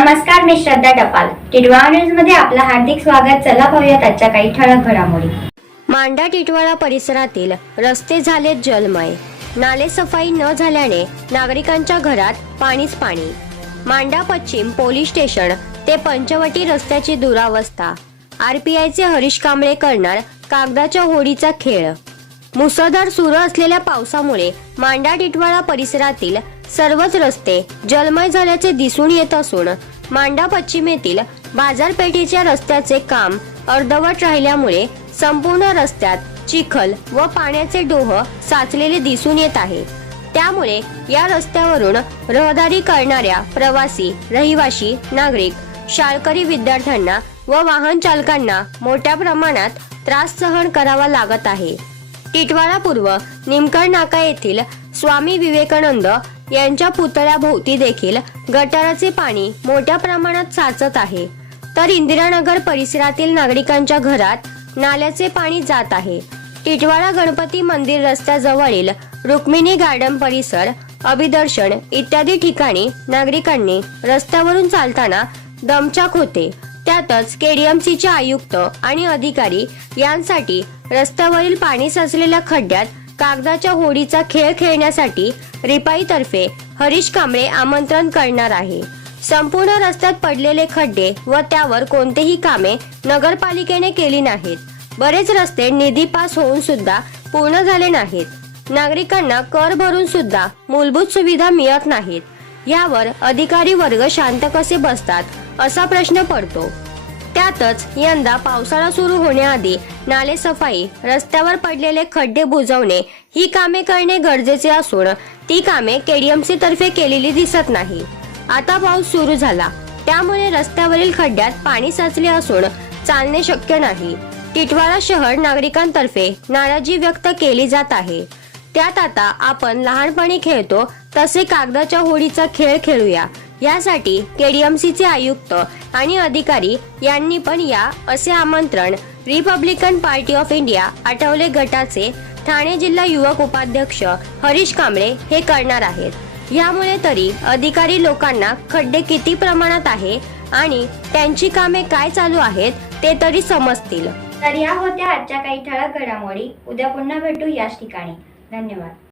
नमस्कार मी श्रद्धा टपाल. टिटवाळा न्यूजमध्ये आपलं हार्दिक स्वागत. चला पाहूयात आजच्या काही ठळक घडामोडी. मांडा टिटवाळा परिसरातील रस्ते झाले जलमय. नाले सफाई न झाल्याने नागरिकांच्या घरात पाणीच पाणी. मांडा पश्चिम पोलीस स्टेशन ते पंचवटी रस्त्याची दुरावस्था. आरपीआयचे हरीश कांबळे करणार कागदाच्या होडीचा खेळ. मुसळधार सुरू असलेल्या पावसामुळे मांडा टिटवाळा परिसरातील सर्वच रस्ते जलमय झाल्याचे दिसून येत असून मांडा पश्चिमेतील बाजारपेठेच्या रस्त्याचे काम अर्धवट राहिल्यामुळे संपूर्ण रस्त्यात चिखल व पाण्याचे डोह साचलेले दिसून येत आहे. त्यामुळे या रस्त्यावरून रहदारी करणाऱ्या प्रवासी रहिवासी नागरिक शाळकरी विद्यार्थ्यांना व वाहन चालकांना मोठ्या प्रमाणात त्रास सहन करावा लागत आहे. टिटवाळा पूर्व निमकड नाका येथील स्वामी विवेकानंद यांच्या पुतळ्याभोवती देखील गटाराचे पाणी मोठ्या प्रमाणात साचत आहे. तर इंदिरानगर परिसरातील नागरिकांच्या घरात नाल्याचे पाणी जात आहे. टिटवाळा गणपती मंदिर रस्त्याजवळील रुक्मिणी गार्डन परिसर अभिदर्शन इत्यादी ठिकाणी नागरिकांनी रस्त्यावरून चालताना दमचाक होते. त्यातच केडीएमसीचे आयुक्त आणि अधिकारी यांसाठी रस्त्यावरील पाणी साचलेल्या खड्ड्यात कागदाच्या होडीचा खेळ खेळण्यासाठी रिपाईतर्फे हरीश कांबळे आमंत्रण करणार आहे. संपूर्ण रस्त्यात पडलेले खड्डे व त्यावर कोणतेही कामे नगरपालिकेने केली नाहीत. बरेच रस्ते निधी पास होऊन सुद्धा पूर्ण झाले नाहीत. नागरिकांना कर भरून सुद्धा मूलभूत सुविधा मिळत नाहीत. यावर अधिकारी वर्ग शांत कसे बसतात असा प्रश्न पडतो. त्यातच यंदा पावसाळा सुरू होण्याआधी नाले सफाई रस्त्यावर पडलेले खड्डे बुजवणे ही कामे करणे गरजेचे असून ती कामे केडीएमसी तर्फे केलेली दिसत नाही. आता पाऊस सुरू झाला. त्यामुळे रस्त्यावरील खड्ड्यात पाणी साचले असून चालणे शक्य नाही. टिटवाळा शहर नागरिकांतर्फे नाराजी व्यक्त केली जात आहे. त्यात आता आपण लहानपणी खेळतो तसे कागदाच्या होडीचा खेळ खेळूया. यासाठी केडीएमसीचे आयुक्त आणि अधिकारी यांनी पण या असे आमंत्रण Republican Party of India Athawale गटाचे ठाणे जिल्हा युवक उपाध्यक्ष हरीश कांबळे हे करणार आहेत. यामुळे तरी अधिकारी लोकांना खड्डे किती प्रमाणात आहे आणि त्यांची कामे काय चालू आहेत ते तरी समजतील. तर या होत्या आजच्या काही ठळक घडामोडी. उद्या पुन्हा भेटू याच ठिकाणी. धन्यवाद.